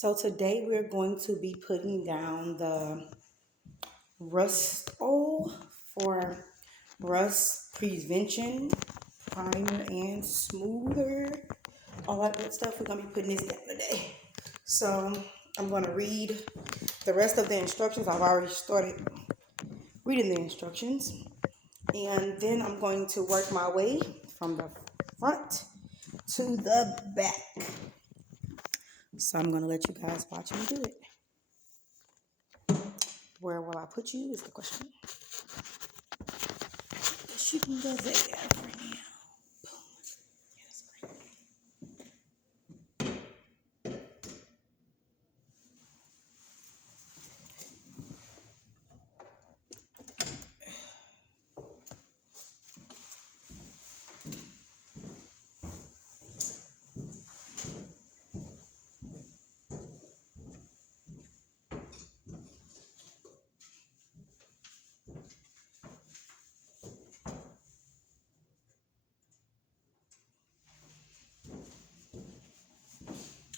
So today we're going to be putting down the rust oil for rust prevention, primer and smoother, all that good stuff. We're going to be putting this down today. So I'm going to read the rest of the instructions. I've already started reading the instructions. And then I'm going to work my way from the front to the back. So I'm going to let you guys watch me do it. Where will I put you is the question. She can go there for now.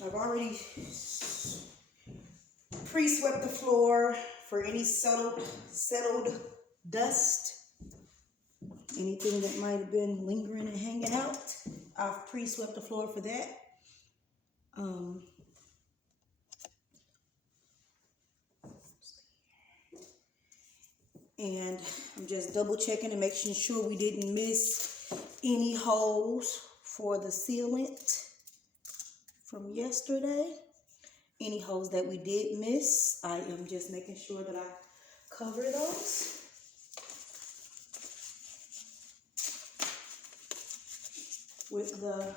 I've already pre-swept the floor for any settled dust, anything that might have been lingering and hanging out. I've pre-swept the floor for that. And I'm just double checking and making sure we didn't miss any holes for the sealant from yesterday. Any holes that we did miss, I am just making sure that I cover those. With the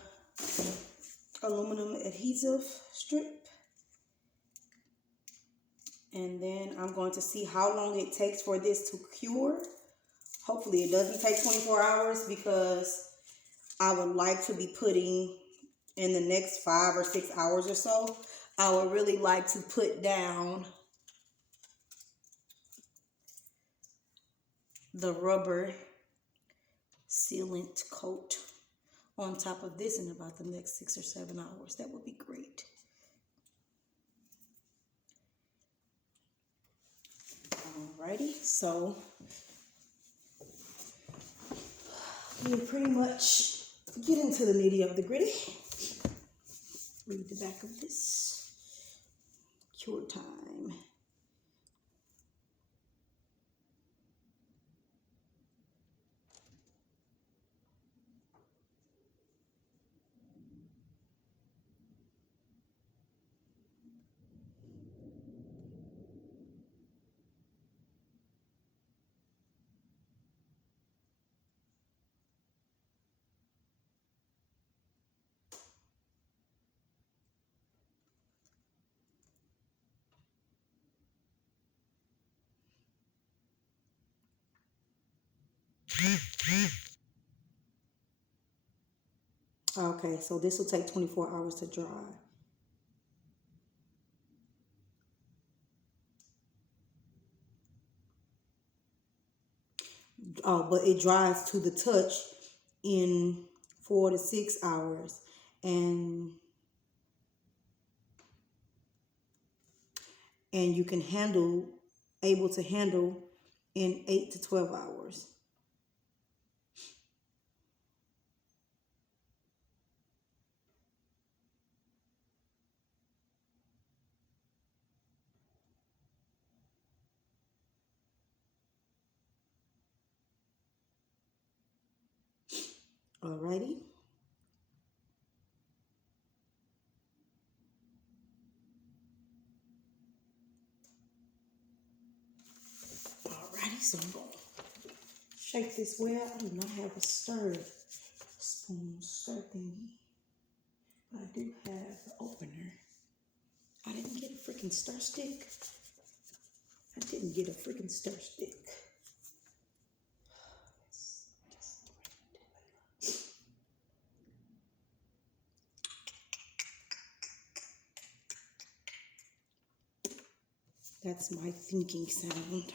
aluminum adhesive strip. And then I'm going to see how long it takes for this to cure. Hopefully it doesn't take 24 hours because I would like to be putting in the next 5 or 6 hours or so. I would really like to put down the rubber sealant coat on top of this in about the next 6 or 7 hours. That would be great. Alrighty, so we pretty much get into the nitty of the gritty. Read the back of this. Cure time. Okay, so this will take 24 hours to dry. But it dries to the touch in 4 to 6 hours. And you can able to handle in 8 to 12 hours. Alrighty. Alrighty, so I'm going to shake this well. I do not have a stir thingy. But I do have the opener. I didn't get a freaking stir stick. That's my thinking sound.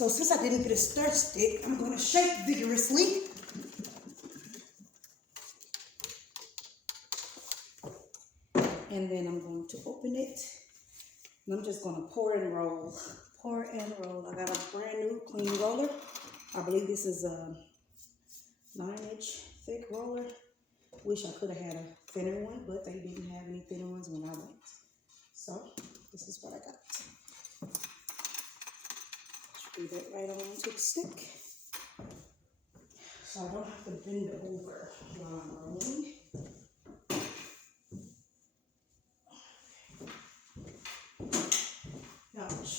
So since I didn't get a stir stick, I'm going to shake vigorously. And then I'm going to open it. And I'm just going to pour and roll. Pour and roll. I got a brand new clean roller. I believe this is a 9-inch thick roller. Wish I could have had a thinner one, but they didn't have any thinner ones when I went. So this is what I got. Screw that right onto the stick. So I don't have to bend it over while I'm rolling. Ouch.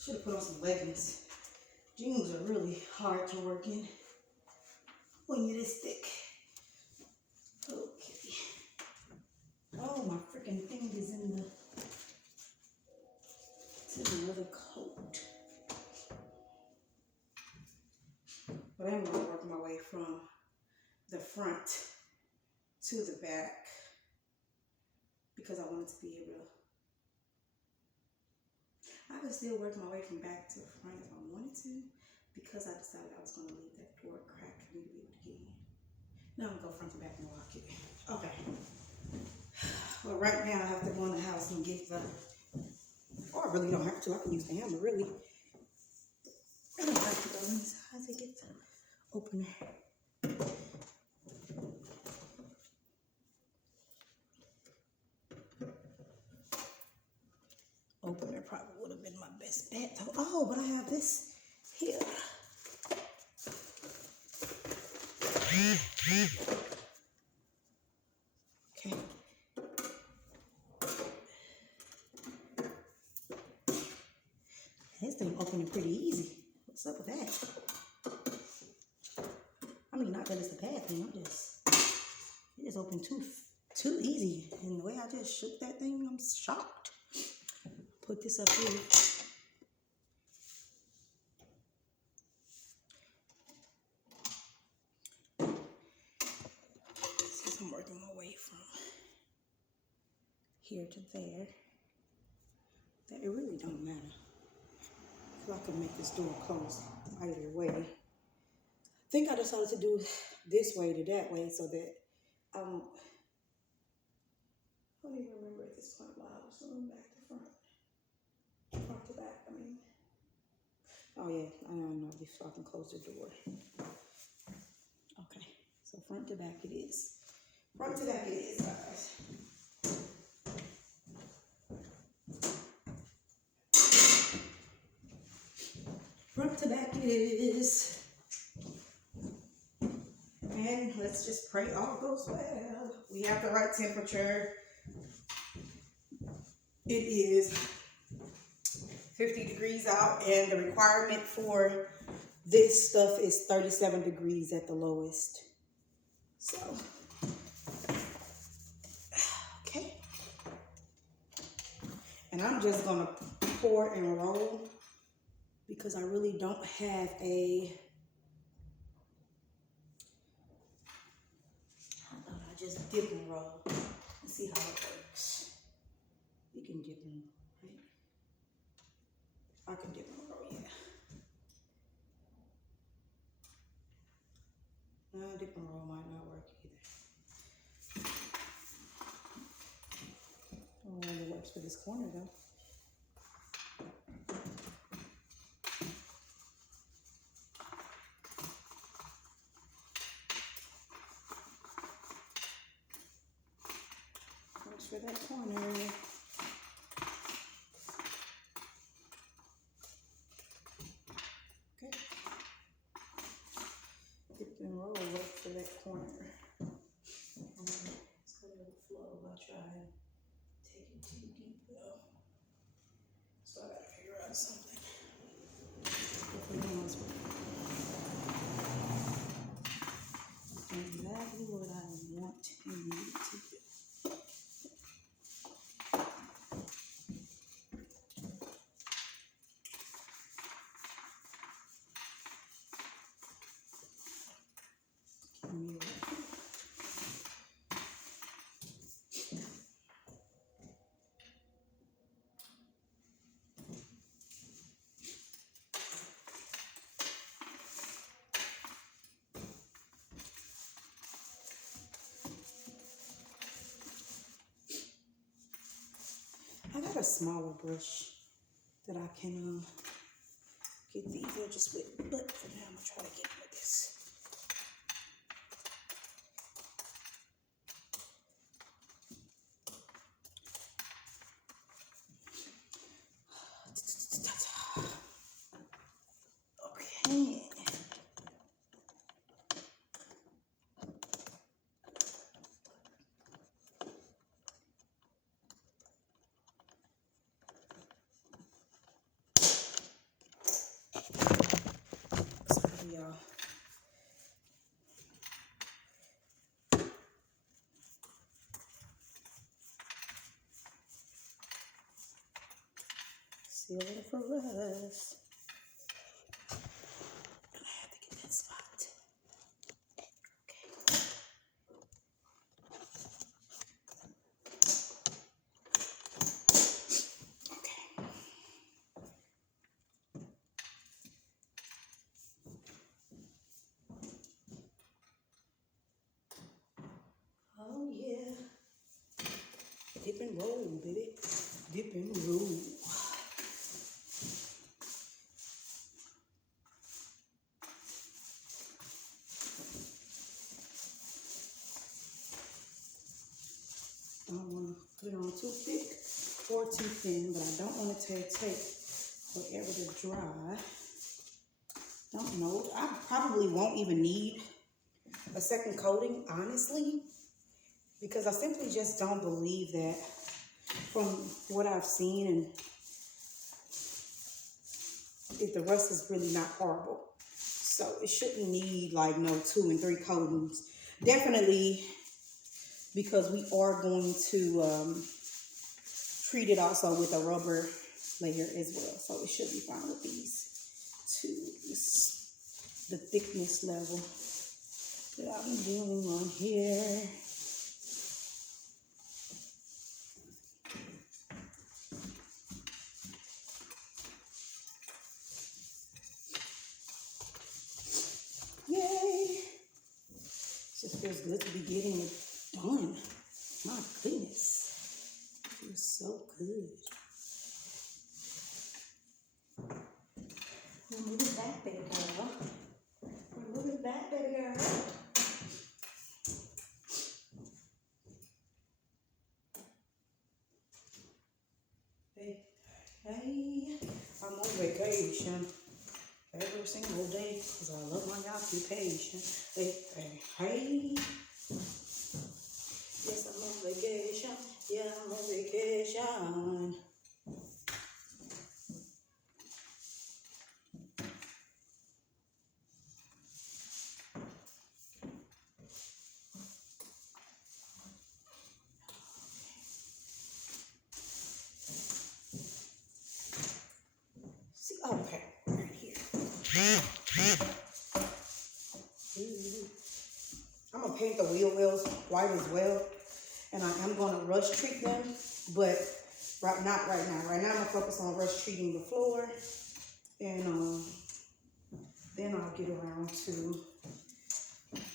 Should have put on some leggings. Jeans are really hard to work in when you're this thick. Okay. Oh, my freaking thing is in the, it's in another coat. But I'm going to work my way from the front to the back because I wanted to be able to, I could still work my way from back to front if I wanted to because I decided I was going to leave that door cracked for me to be able to get in. Now I'm going to go front to back and lock it. Okay. Well, right now I have to go in the house and get the, or I really don't have to. I can use the hammer, really. I don't have to go inside to get the opener. Opener probably would have been my best bet though. Oh, but I have this here. Okay. This thing opening pretty easy. What's up with that? I mean, not that it's a bad thing. It just opened too easy. And the way I just shook that thing, I'm shocked. Put this up here. Since I'm working my way from here to there, that it really don't matter. Because I can make this door close either way. I think I decided to do this way to that way so that I don't even remember at this point why I was going back to front. Front to back, I mean. Oh yeah, I know, so I can close the door. Okay, so front to back it is. Front to back it is, guys. Front to back it is. And let's just pray all goes well. We have the right temperature. It is 50 degrees out, and the requirement for this stuff is 37 degrees at the lowest. So, okay. And I'm just gonna pour and roll because I really don't have a, how about I just dip and roll and see how it works. You can dip and roll, right? I can dip and roll, yeah. No, dip and roll might not work either. I don't know if it works for this corner though. Works for that corner. Okay. Dip and roll works for that corner. It's got a little flow. I'll try and take it too deep though. So I gotta figure out something. Exactly what I want and need to do. Give me a a smaller brush that I can get these edges with, but for now I'm gonna try to get with this. Okay. Sorry, y'all. Seal it for us. I have to get that spot. Okay. Okay. Oh yeah. Dip and roll, baby. Dip and roll. I don't want to put it on too thick or too thin, but I don't want it to take forever to dry. Don't know. I probably won't even need a second coating, honestly, because I simply just don't believe that from what I've seen, and if the rust is really not horrible. So it shouldn't need like no 2 and 3 coatings. Definitely, because we are going to treat it also with a rubber layer as well. So it should be fine with these two. The thickness level that I'm doing on here. Yay! It just feels good to be getting it done. My goodness. It feels so good. Remove it back, baby girl. Remove it back, baby girl. Hey, hey, I'm on vacation every single day because I love my occupation. Hey, hey, hey. Yes, I'm on vacation. Yeah, I'm on vacation. See, okay, right here. I'm gonna paint the wheel wells white as well, and I am gonna rush treat them, but not right now. Right now, I'm gonna focus on rush treating the floor, and then I'll get around to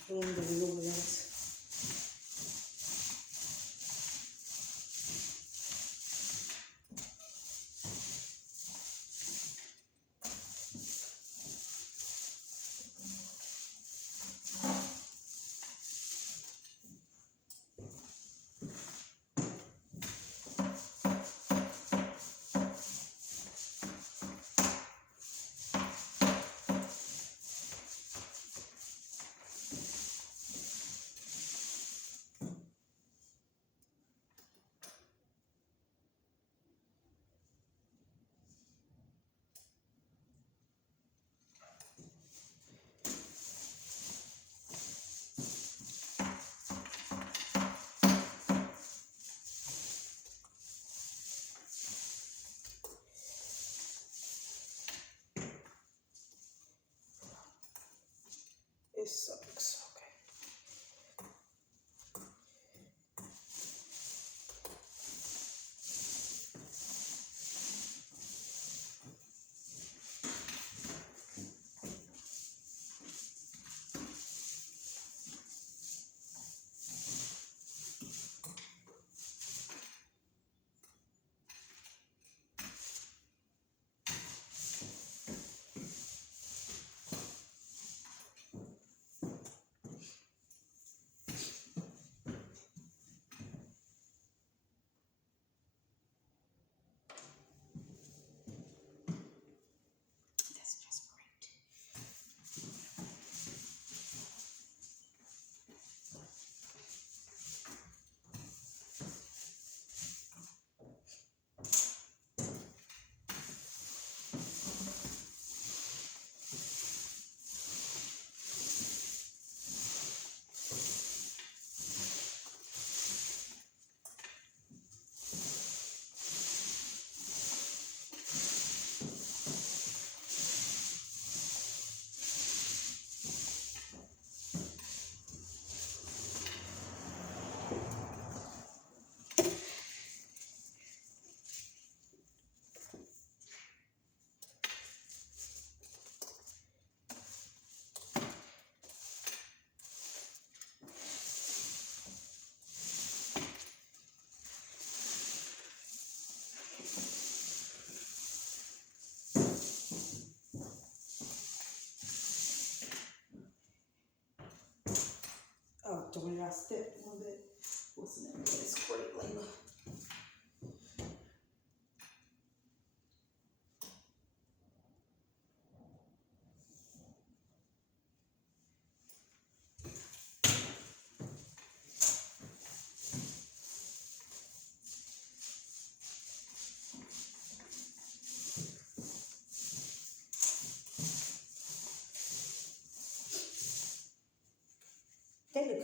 doing the wheel wells. It sucks. Okay.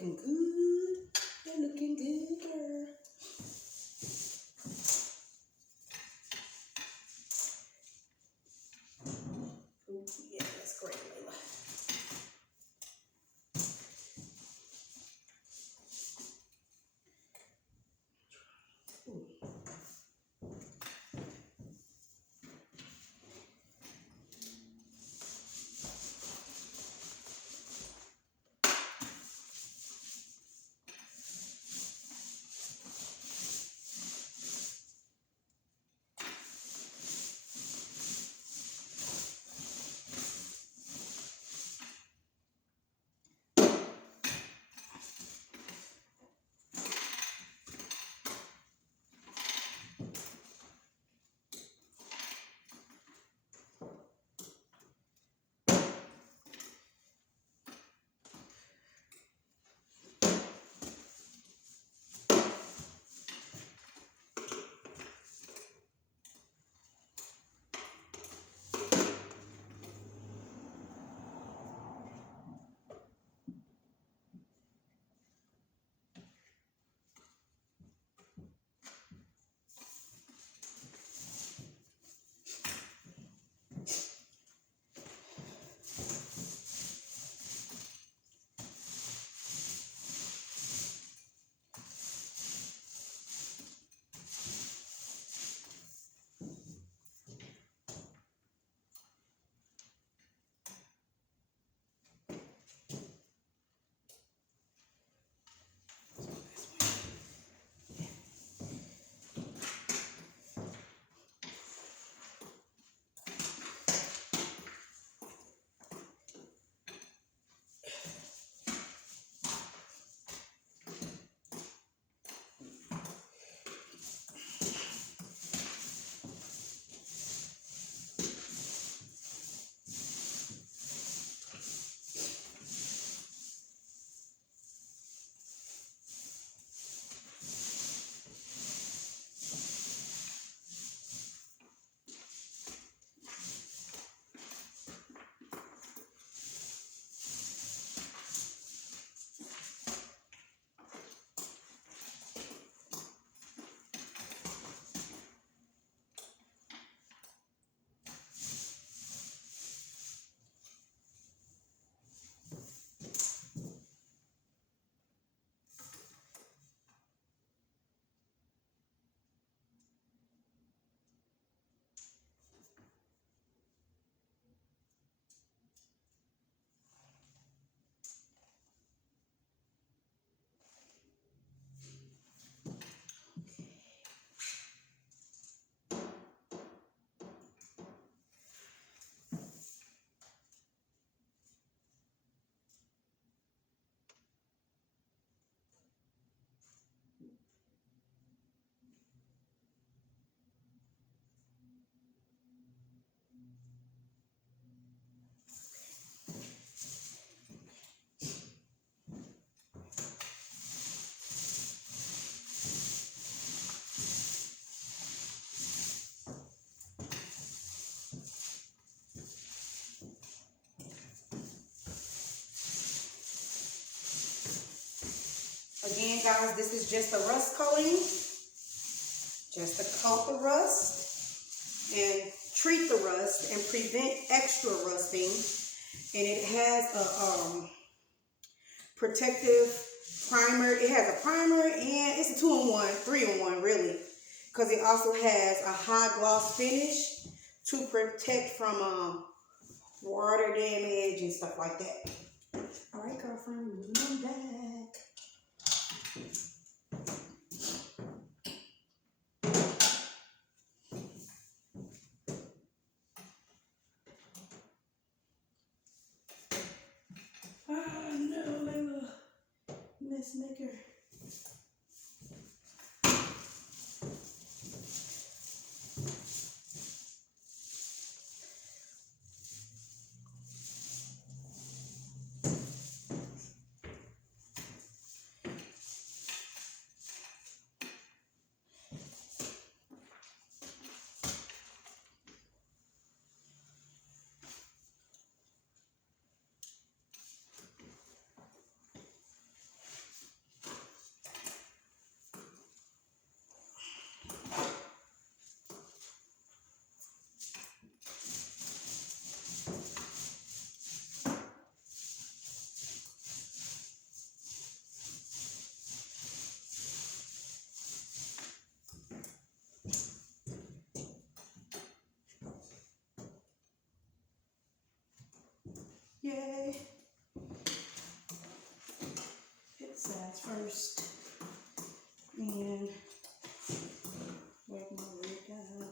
looking good. They're looking good, girl. Ooh, yeah, that's great, Layla. Again, guys, this is just a rust coating. Just to coat the rust and treat the rust and prevent extra rusting. And it has a protective primer. It has a primer and it's a 2-in-1, 3-in-1 really. Because it also has a high gloss finish to protect from water damage and stuff like that. All right, girlfriend, moving on back. Oh no, Layla, mess maker. Yay. Hit sides first. And work my way down.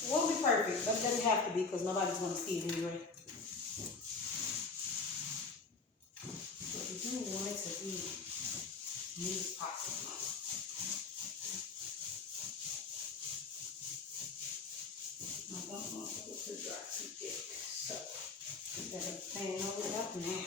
It won't be perfect, but it doesn't have to be because nobody's going to see it anyway. But we do want it to be neat as possible. I don't want it to dry too thick, so better fan over it up now.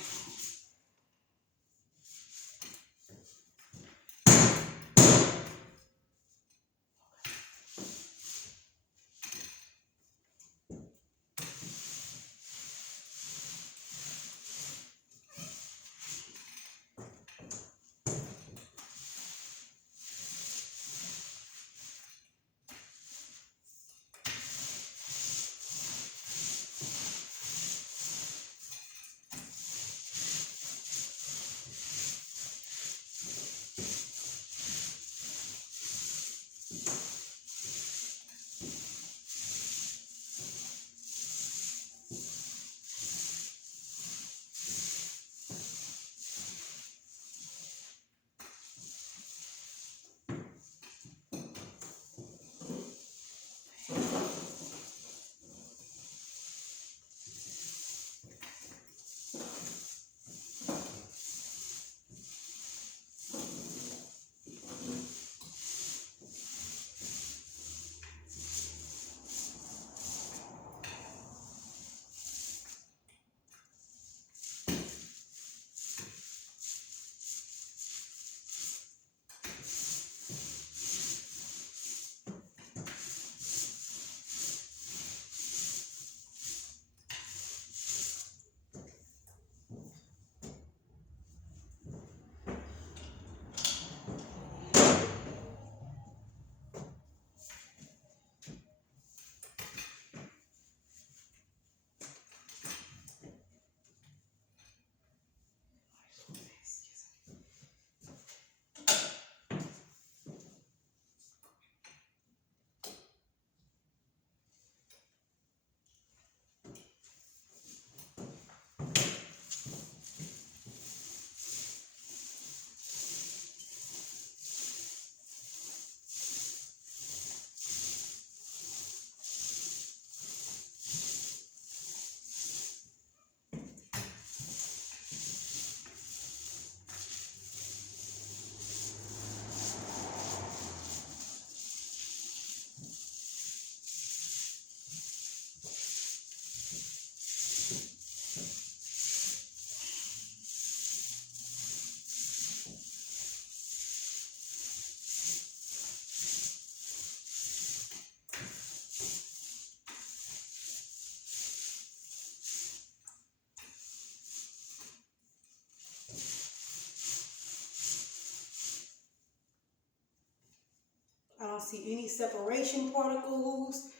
I don't see any separation particles.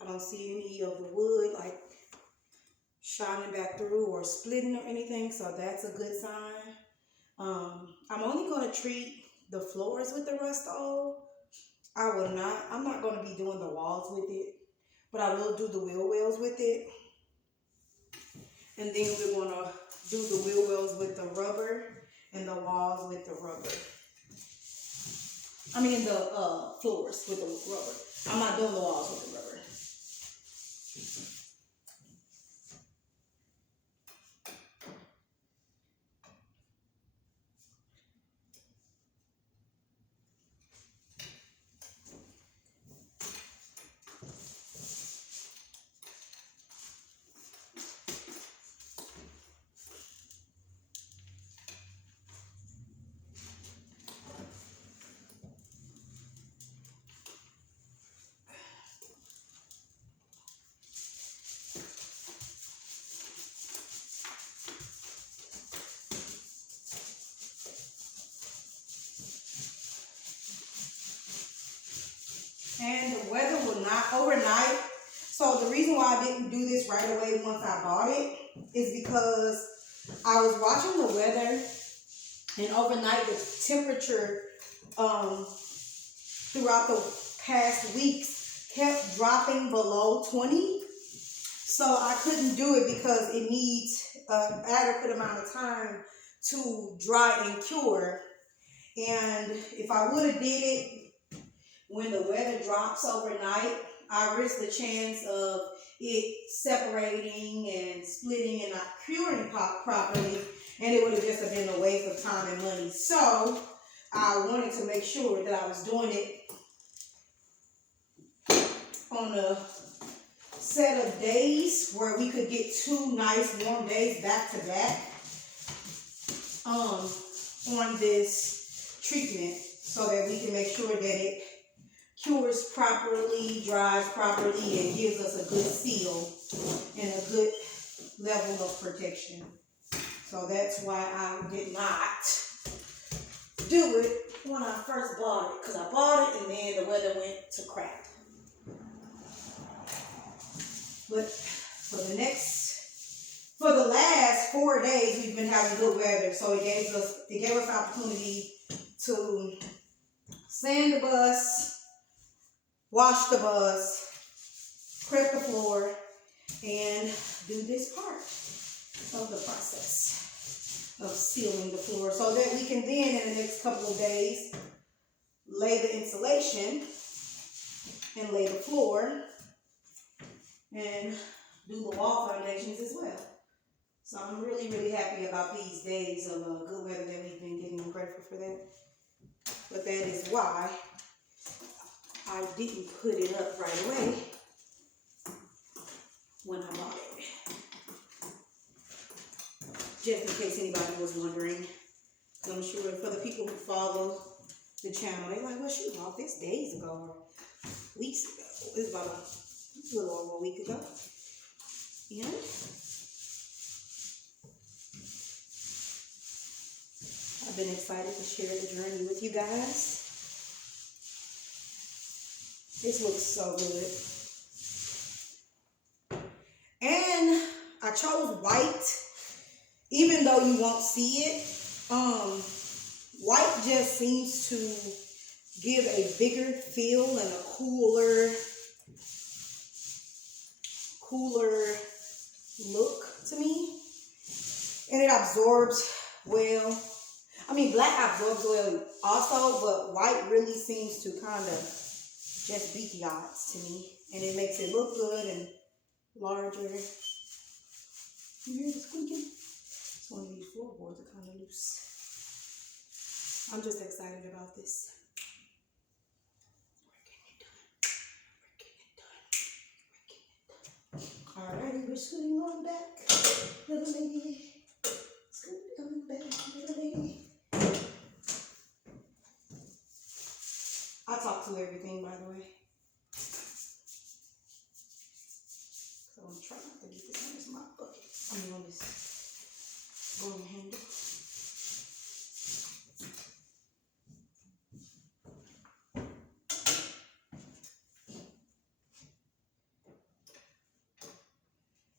I don't see any of the wood like shining back through or splitting or anything, so that's a good sign. I'm only going to treat the floors with the Rust-Oleum. I'm not going to be doing the walls with it, but I will do the wheel wells with it. And then we're going to do the wheel wells with the rubber and the walls with the rubber. I mean the floors with the rubber. I'm not doing the walls with the rubber. And the weather will not overnight. So the reason why I didn't do this this right away once I bought it is because I was watching the weather, and overnight the temperature throughout the past weeks kept dropping below 20. So I couldn't do it because it needs an adequate amount of time to dry and cure. And if I would have did it when the weather drops overnight, I risk the chance of it separating and splitting and not curing properly, and it would have just been a waste of time and money. So I wanted to make sure that I was doing it on a set of days where we could get 2 nice warm days back to back on this treatment, so that we can make sure that it cures properly, dries properly, and gives us a good seal and a good level of protection. So that's why I did not do it when I first bought it, because I bought it and then the weather went to crap. But for the last 4 days, we've been having good weather, so it gave us the opportunity to sand the bus, wash the bus, prep the floor, and do this part of the process of sealing the floor, so that we can then, in the next couple of days, lay the insulation and lay the floor and do the wall foundations as well. So I'm really, really happy about these days of good weather that we've been getting. I'm grateful for that. But that is why I didn't put it up right away when I bought it. Just in case anybody was wondering. I'm sure for the people who follow the channel, they're like, well, she bought this days ago or weeks ago. It's about a little over a week ago. Yeah. I've been excited to share the journey with you guys. This looks so good. And I chose white, even though you won't see it. White just seems to give a bigger feel and a cooler look to me. And it absorbs well. I mean, black absorbs well also, but white really seems to kind of just beat the odds to me. And it makes it look good and larger. You hear the squeaking? It's one of these floorboards are kind of loose. I'm just excited about this. We're getting it done. We're getting it done. Alrighty, we're scooting on back, little lady. Scoot on back, little lady. I talk to everything, by the way. So I'm trying not to get this on this mop bucket. I mean, on this broom handle.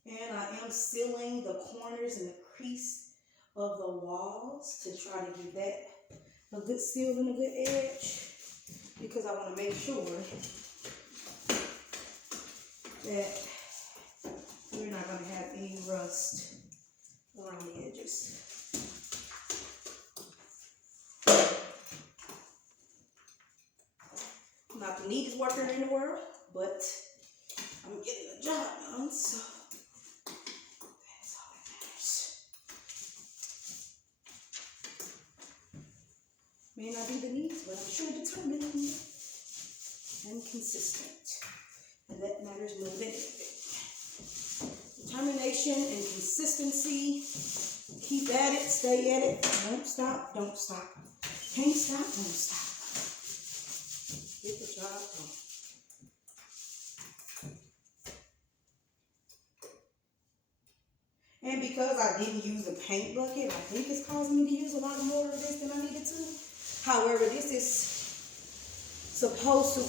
And I am sealing the corners and the crease of the walls to try to give that a good seal and a good edge, because I want to make sure that we're not going to have any rust around the edges. I'm not the neatest worker in the world, but I'm getting the job done, so that's all that matters. May not be the neatest, but I'm sure determined and consistent. And that matters more than anything. Determination and consistency. Keep at it, stay at it. Don't stop, don't stop. Can't stop, don't stop. Get the job done. And because I didn't use a paint bucket, I think it's causing me to use a lot more of this than I needed to. However, this is supposed to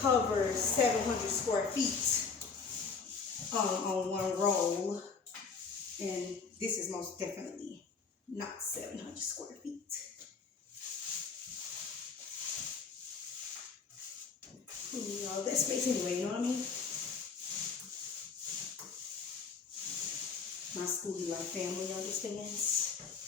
cover 700 square feet. on one roll. And this is most definitely not 700 square feet. We need all that space anyway, you know what I mean? My schoolie like family understands.